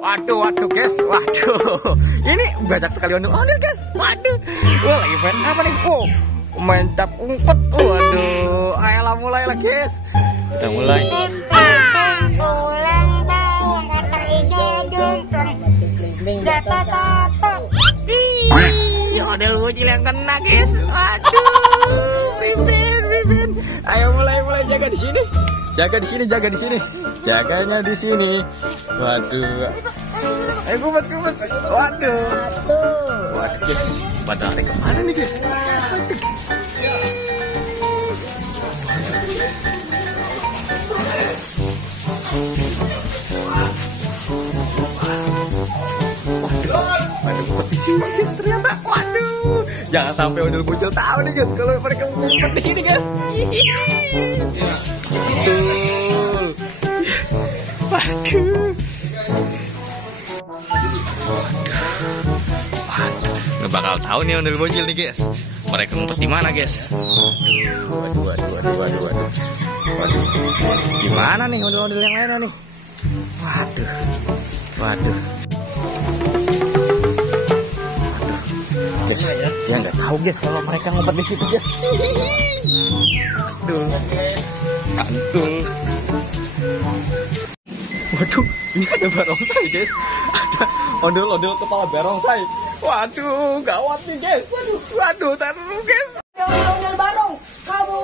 Waduh, waduh guys, waduh. Ini banyak sekali ondel-ondel guys. Waduh. Wah, lagi main apa nih? Oh, main cap umpet. Waduh, ayolah mulai lah guys. Kita mulai. Ulang tahun kata hijau jumplang. Data satu. Ya ondel bocil yang kena guys. Waduh, Bibin. Ayo mulai jaga di sini. Jaga di sini. Jaganya di sini. Waduh. Ayo kumpet. Waduh. Waduh guys. Pada lari kemana nih guys? Waduh, ngumpet di sini guys ternyata. Waduh. Jangan sampai ondel bocil tahu nih guys kalau mereka ngumpet di sini guys. Betul. Waduh. Nggak bakal tahu nih ondel bocil nih guys. Mereka ngumpet di mana guys? Waduh. Gimana nih ondel-ondel yang lainnya nih? Waduh. Guys, dia nggak tahu guys kalau mereka ngumpet di situ guys. Aduh, kantul. Waduh, ini ada barongsai guys. Ada ondel-ondel kepala barongsai. Waduh, gawat nih guys. Waduh, tahan dulu guys. Ondel barong, kamu.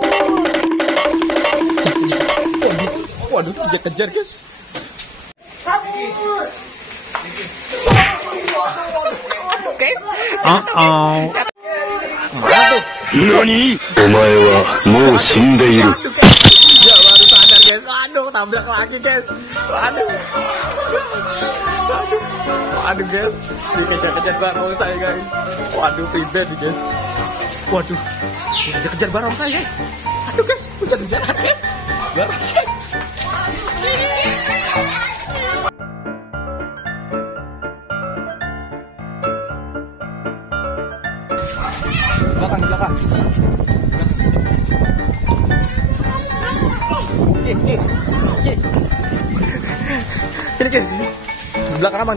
Waduh, kejar guys. Kabur. Guys. Nani? Omae wa mou shindeiru. Ya baru sadar guys. Waduh, tabrak lagi guys. Waduh guys. Dikejar-kejar barongsai guys. Waduh, pribad guys. Waduh. Dikejar barongsai guys. Aduh guys, hujan-hujanan guys. Barongsai. Belakang. Ini guys. Belakang aman.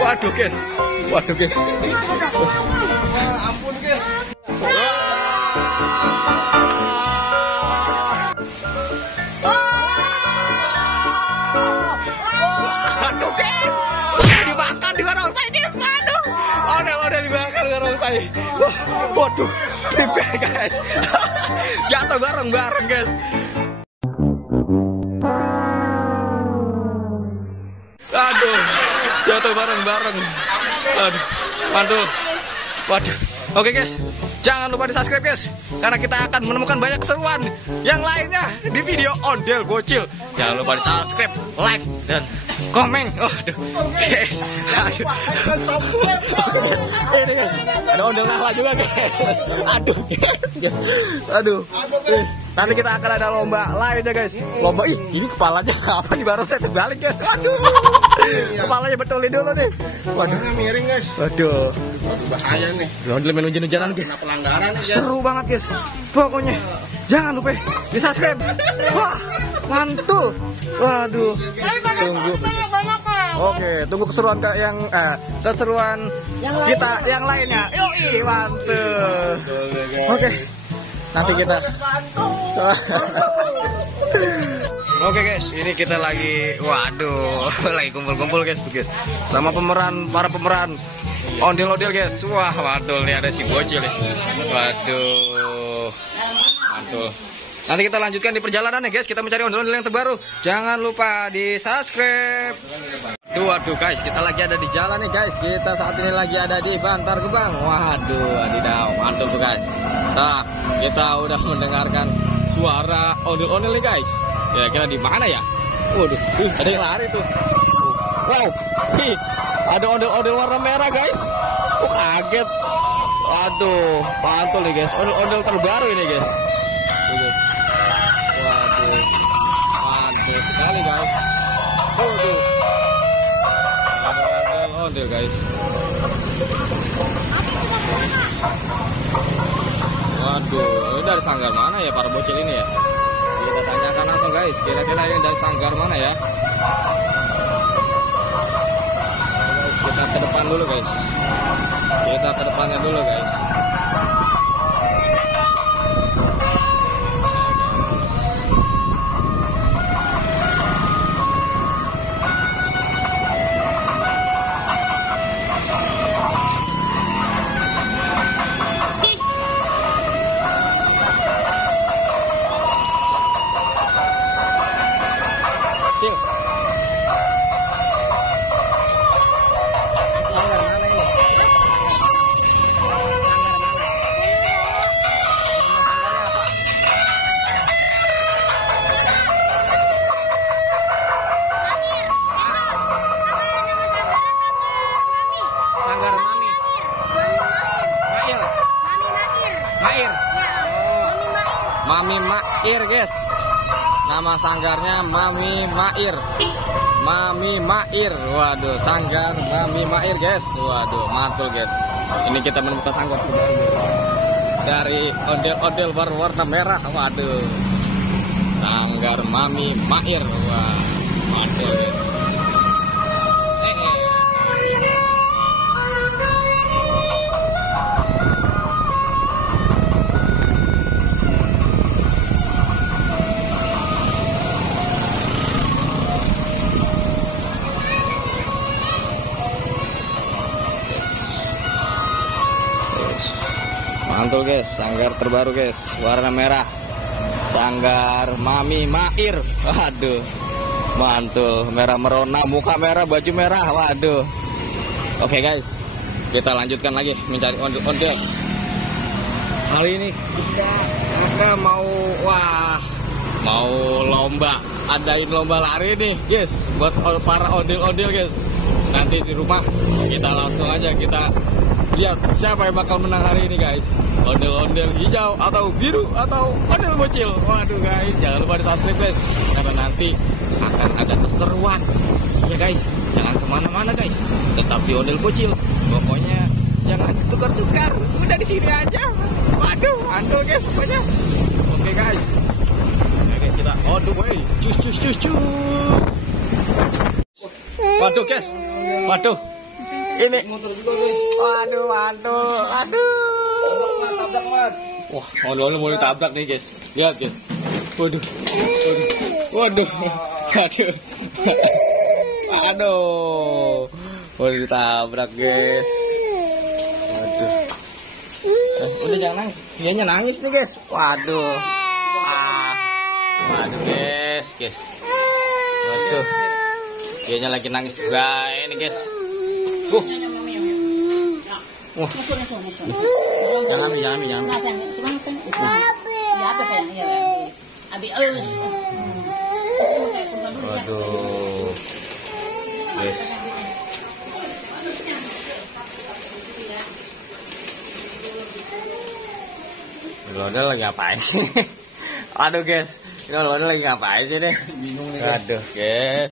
Waduh guys. Waduh guys. Ampun guys. Waduh guys. Dimakan di barongsai guys. Aduh. Udah dimakan di barongsai. Waduh. Pipe guys. Jatuh bareng guys. Aduh. Jatuh bareng. Aduh. Mantul. Waduh. Oke guys, jangan lupa di subscribe guys, karena kita akan menemukan banyak keseruan yang lainnya di video ondel bocil. Jangan lupa di subscribe, like, dan komen. Waduh, guys. Ini guys, ada ondel nahla juga guys. Aduh. Nanti kita akan ada lomba lainnya guys. Lomba ini kepalanya apa di barongsai terbalik guys. Waduh. Kepalanya betulin dulu nih. Waduh, miring guys. Waduh, bahaya nih. Ondel main hujan-hujanan guys. Pelanggaran Seru banget guys. Pokoknya jangan lupa di subscribe. Wah, mantul. Waduh. Tunggu. Oke, tunggu keseruan keseruan kita yang lainnya. Yoi, mantul. Oke. Nanti kita. Oke guys, ini kita lagi, lagi kumpul-kumpul guys, sama para pemeran ondel-ondel guys. Wah, mantul nih, ada si bocil nih. Waduh, mantul. Nanti kita lanjutkan di perjalanan ya guys, kita mencari ondel-ondel yang terbaru. Jangan lupa di subscribe. Waduh guys, kita lagi ada di jalan nih guys. Kita saat ini lagi ada di Bantar Gebang. Waduh, adidaw, mantul tuh guys. Nah, kita udah mendengarkan suara ondel-ondel nih guys. Kira-kira di mana ya? Waduh, ada yang lari tuh. Wow, ada ondel-ondel warna merah guys. Kaget. Waduh, mantul nih guys. Ondel-ondel terbaru ini guys. Waduh, mantul sekali guys. Waduh. ondel-ondel guys. Waduh, ini dari sanggar mana ya para bocil ini ya? Kita tanyakan langsung guys, kira-kira ini dari sanggar mana ya? Kita ke depan dulu guys. Kita ke depannya dulu guys. Cil. Sanggar mana ini? Sanggar Mami. Mair. Mair. Mami Mair guys. Nama sanggarnya Mami Mair. Mami Mair. Waduh, sanggar Mami Mair guys. Waduh, mantul guys. Ini kita menemukan sanggar baru dari ondel-ondel berwarna merah. Waduh, sanggar Mami Mair. Wah, mantul guys. Mantul guys, sanggar terbaru guys, warna merah. Sanggar Mami Mair. Waduh, mantul, merah merona, muka merah, baju merah. Waduh. Oke guys, kita lanjutkan lagi mencari ondel-ondel. Kali ini kita mau lomba, adain lomba lari nih guys, buat para ondel-ondel guys. Nanti di rumah kita langsung aja kita lihat siapa yang bakal menang hari ini guys. Ondel-ondel hijau atau biru atau ondel bocil. Waduh guys, jangan lupa di subscribe guys, karena nanti akan ada keseruan ya guys. Jangan kemana-mana guys, tetap di ondel bocil. Pokoknya jangan tukar-tukar, udah di sini aja. Waduh, mantul guys pokoknya. Oke guys, oke kita aduh boy, cus. Waduh guys, waduh. Ini waduh. Wah, ondel-ondel mau ditabrak nih guys. Lihat guys. Waduh. Mau ditabrak guys. Waduh. Udah jangan nangis. Dianya nangis nih guys. Waduh. Waduh guys. Waduh. Dianya lagi nangis juga ini guys. Jangan. Waduh. Guys. Ondel lagi ngapain sih? Aduh guys, ini ondel lagi ngapain sih deh? Bingung nih. Aduh guys.